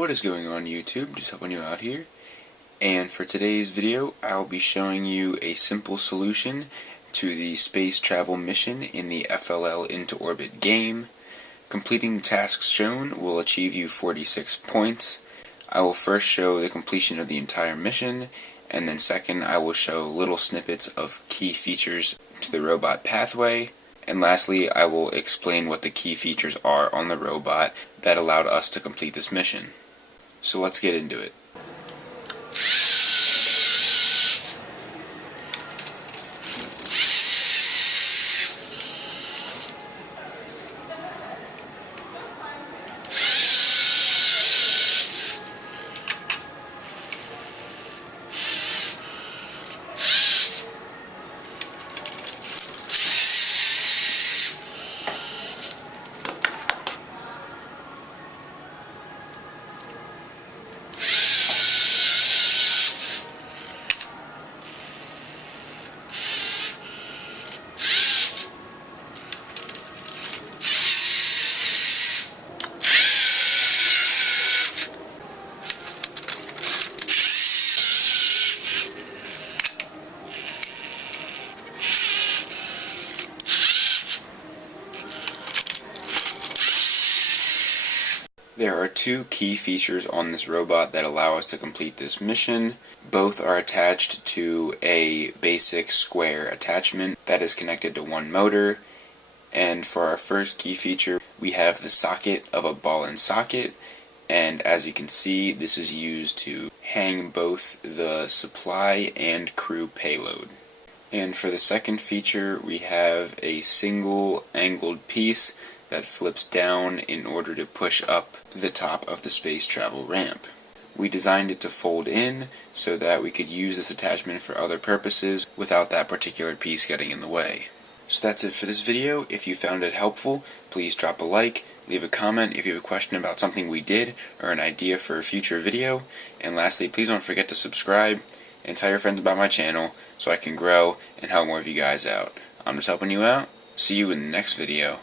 What is going on YouTube? Just helping you out here. And for today's video, I'll be showing you a simple solution to the space travel mission in the FLL Into Orbit game. Completing the tasks shown will achieve you 46 points. I will first show the completion of the entire mission, and then second I will show little snippets of key features to the robot pathway. And lastly, I will explain what the key features are on the robot that allowed us to complete this mission. So let's get into it. There are two key features on this robot that allow us to complete this mission. Both are attached to a basic square attachment that is connected to one motor. And for our first key feature, we have the socket of a ball and socket. And as you can see, this is used to hang both the supply and crew payload. And for the second feature, we have a single angled piece that flips down in order to push up the top of the space travel ramp. We designed it to fold in so that we could use this attachment for other purposes without that particular piece getting in the way. So that's it for this video. If you found it helpful, please drop a like, leave a comment if you have a question about something we did or an idea for a future video, and lastly, please don't forget to subscribe and tell your friends about my channel so I can grow and help more of you guys out. I'm just helping you out. See you in the next video.